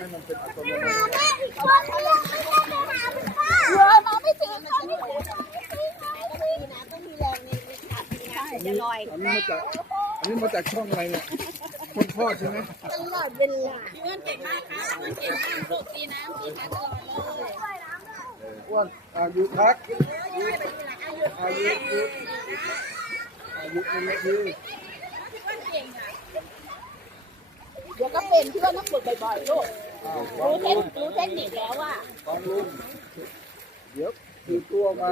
ให้มันเป็นอัตโนหามัติแม่อีกคนนึงไม่ได้ไปหาคุณพ่อเออน้องไม่ถือเขาไม่ถือต้องมีนะต้องมีแรงนขาดีนะจะลอยอันนี้มาจากอันนี้มาจากช่องอะไรเนี่ยคนทอดใช่ไหมตลอดเวลาพี่เงินเก่งมากค่ะเงินเก่งมากลูกตีน้ำตีน้ำตลอดเลยอ้วนอายุพักอายุหยุดอายุเป็นนาทีเดี๋ยวก็เป็นที่ว่าต้องฝึกบ่อยๆลูกรู้เทครู้เทคนิคแล้วว่า เดี๋ยวถือตัวมา